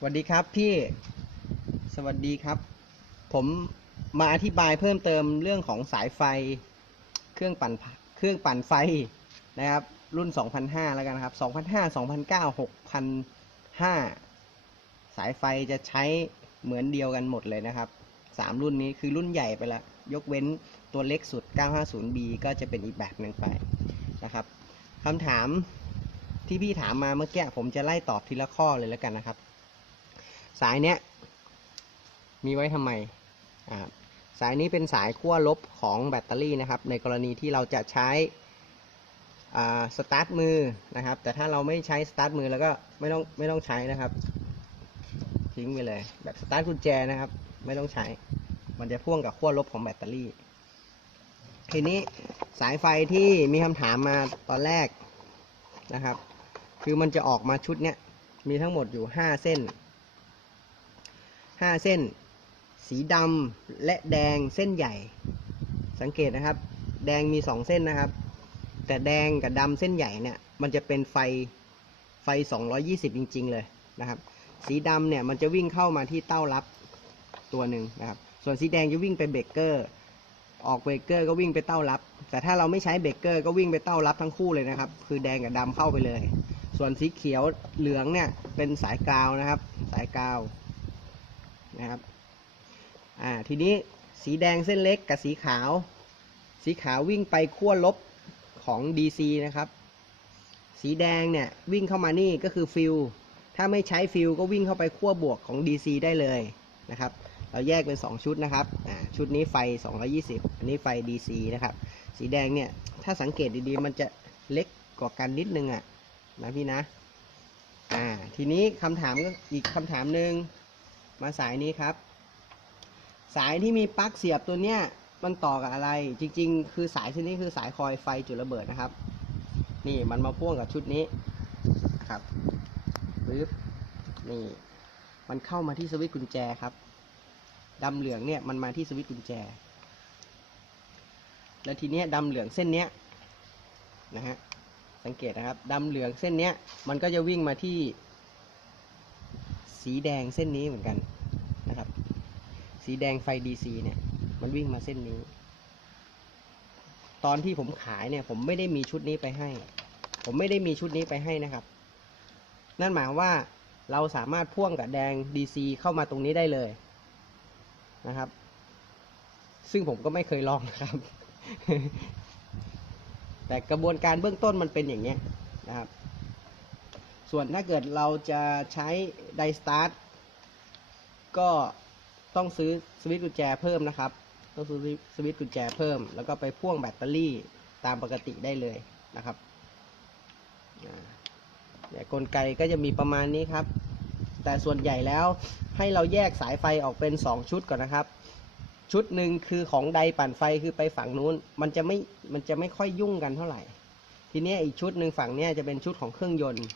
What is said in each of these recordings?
สวัสดีครับพี่ สวัสดีครับ ผมมาอธิบายเพิ่มเติมเรื่องของสายไฟ เครื่องปั่นเครื่องปั่นไฟนะครับ รุ่น 2005 แล้วกันนะครับ 2005 2009 6005 สายไฟจะใช้เหมือนเดียวกันหมดเลยนะครับ 3 รุ่นนี้คือรุ่นใหญ่ไปล้วยกเว้นตัวเล็กสุด 950B ก็จะเป็นอีกแบบหนึ่งไปนะครับคำถามที่พี่ถามมาเมื่อกี้ผมจะไล่ตอบทีละข้อเลยแล้วกันนะครับ สายเนี้ยมีไว้ทำไมอ่าสายนี้เป็นสายขั้วลบของแบตเตอรี่นะครับ ในกรณีที่เราจะใช้สตาร์ทมือนะครับ แต่ถ้าเราไม่ใช้สตาร์ทมือแล้วก็ไม่ต้องไม่ต้องใช้นะครับ ทิ้งไปเลย แบบสตาร์ทกุญแจนะครับ ไม่ต้องใช้ มันจะพ่วงกับขั้วลบของแบตเตอรี่ ทีนี้สายไฟที่มีคำถามมาตอนแรกนะครับ คือมันจะออกมาชุดเนี้ยมีทั้งหมดอยู่ห้าเส้น ห้าเส้น สีดำและแดงเส้นใหญ่ สังเกตนะครับ แดงมีสองเส้นนะครับ แต่แดงกับดำเส้นใหญ่เนี่ย มันจะเป็นไฟไฟ 220 จริง ๆ เลยนะครับ สีดำเนี่ยมันจะวิ่งเข้ามาที่เต้ารับตัวหนึ่งนะครับ ส่วนสีแดงจะวิ่งไปเบรกเกอร์ ออกเบรกเกอร์ก็วิ่งไปเต้ารับ แต่ถ้าเราไม่ใช้เบรกเกอร์ก็วิ่งไปเต้ารับทั้งคู่เลยนะครับ คือแดงกับดำเข้าไปเลย ส่วนสีเขียวเหลืองเนี่ยเป็นสายกาวนะครับ สายกาว นะครับ อ่า ทีนี้สีแดงเส้นเล็กกับสีขาว สีขาววิ่งไปขั้วลบของ DC นะครับ สีแดงเนี่ยวิ่งเข้ามานี่ก็คือฟิลถ้าไม่ใช้ฟิลก็วิ่งเข้าไปขั้วบวกของ DC ได้เลยนะครับ เราแยกเป็น 2 ชุดนะครับอ่าชุดนี้ไฟ 220 อันนี้ไฟ DC นะครับ สีแดงเนี่ยถ้าสังเกตดีๆ มันจะเล็กกว่ากันนิดนึงอะ่ะนะพี่นะ อ่า ทีนี้คำถามก็อีกคำถามหนึ่ง มาสายนี้ครับ สายที่มีปลั๊กเสียบตัวเนี้ยมันต่อกับอะไร จริง ๆ คือสายชนิดนี้คือสายคอยไฟจุดระเบิดนะครับ นี่มันมาพ่วงกับชุดนี้ครับปึ๊บนี่ มันเข้ามาที่สวิตช์กุญแจครับดำเหลืองเนี่ยมันมาที่สวิตช์กุญแจ แล้วทีเนี้ยดำเหลืองเส้นเนี้ยนะฮะสังเกตนะครับดำเหลืองเส้นเนี้ยมันก็จะวิ่งมาที่ สีแดงเส้นนี้เหมือนกันนะครับ สีแดงไฟ DC เนี่ย มันวิ่งมาเส้นนี้ ตอนที่ผมขายเนี่ย ผมไม่ได้มีชุดนี้ไปให้ ผมไม่ได้มีชุดนี้ไปให้นะครับ นั่นหมายว่าเราสามารถพ่วงกับแดง DC เข้ามาตรงนี้ได้เลยนะครับ ซึ่งผมก็ไม่เคยลองนะครับ แต่กระบวนการเบื้องต้นมันเป็นอย่างนี้นะครับ ส่วนถ้าเกิดเราจะใช้ไดสตาร์ทก็ต้องซื้อสวิตช์กุญแจเพิ่มนะครับ ต้องซื้อสวิตช์กุญแจเพิ่ม แล้วก็ไปพ่วงแบตเตอรี่ตามปกติได้เลยนะครับเนี่ยกลไกก็จะมีประมาณนี้ครับ แต่ส่วนใหญ่แล้วให้เราแยกสายไฟออกเป็น 2 ชุดก่อนนะครับ ชุดหนึ่งคือของใดปั่นไฟคือไปฝั่งนู้น มันจะไม่ มันจะไม่ค่อยยุ่งกันเท่าไหร่ ทีนี้อีกชุดหนึ่งฝั่งนี้จะเป็นชุดของเครื่องยนต์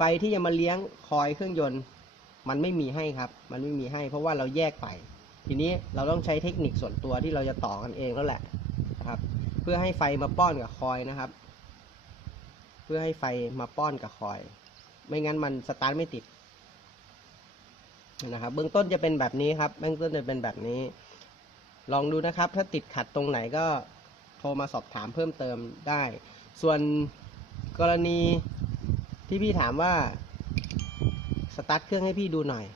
ฟที่จะมาเลี้ยงคอยเครื่องยนต์ มันไม่มีให้ครับ มันไม่มีให้ เพราะว่าเราแยกไป ทีนี้เราต้องใช้เทคนิคส่วนตัวที่เราจะต่อกันเองแล้วแหละนะครับ เพื่อให้ไฟมาป้อนกับคอยนะครับ เพื่อให้ไฟมาป้อนกับคอย ไม่งั้นมันสตาร์ทไม่ติดนะครับ เบื้องต้นจะเป็นแบบนี้ครับ เบื้องต้นจะเป็นแบบนี้ ลองดูนะครับ ถ้าติดขัดตรงไหนก็โทรมาสอบถามเพิ่มเติมได้ ส่วนกรณี ที่พี่ถามว่าสตาร์ทเครื่องให้พี่ดูหน่อย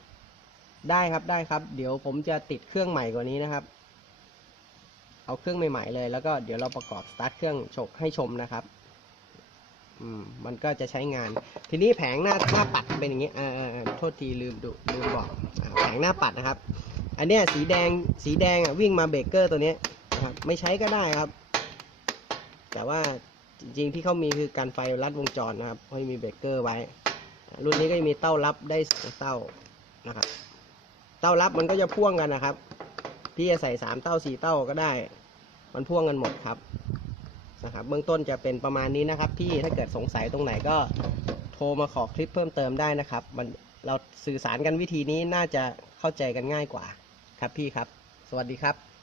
ได้ครับได้ครับ เดี๋ยวผมจะติดเครื่องใหม่กว่านี้นะครับ เอาเครื่องใหม่ๆเลย แล้วก็เดี๋ยวเราประกอบสตาร์ทเครื่องชกให้ชมนะครับอืมมันก็จะใช้งาน ทีนี้แผงหน้าหน้าปัดเป็นอย่างนี้อ่าอ่าอ่าโทษทีลืมดูลืมบอกอแผงหน้าปัดนะครับ อันเนี้ยสีแดงสีแดงอะวิ่งมาเบรกเกอร์ตัวเนี้ยนะครับไม่ใช้ก็ได้ครับ แต่ว่า จริงๆที่เขามีคือการไฟลัดวงจรนะครับเขามีเบรกเกอร์ไว้ รุ่นนี้ก็จะมีเต้ารับได้สองเต้านะครับ เต้ารับมันก็จะพ่วงกันนะครับ พี่จะใส่สามเต้าสี่เต้าก็ได้ มันพ่วงกันหมดครับนะครับเบื้องต้นจะเป็นประมาณนี้นะครับ พี่ถ้าเกิดสงสัยตรงไหนก็โทรมาขอคลิปเพิ่มเติมได้นะครับ มันเราสื่อสารกันวิธีนี้น่าจะเข้าใจกันง่ายกว่าครับพี่ครับ สวัสดีครับ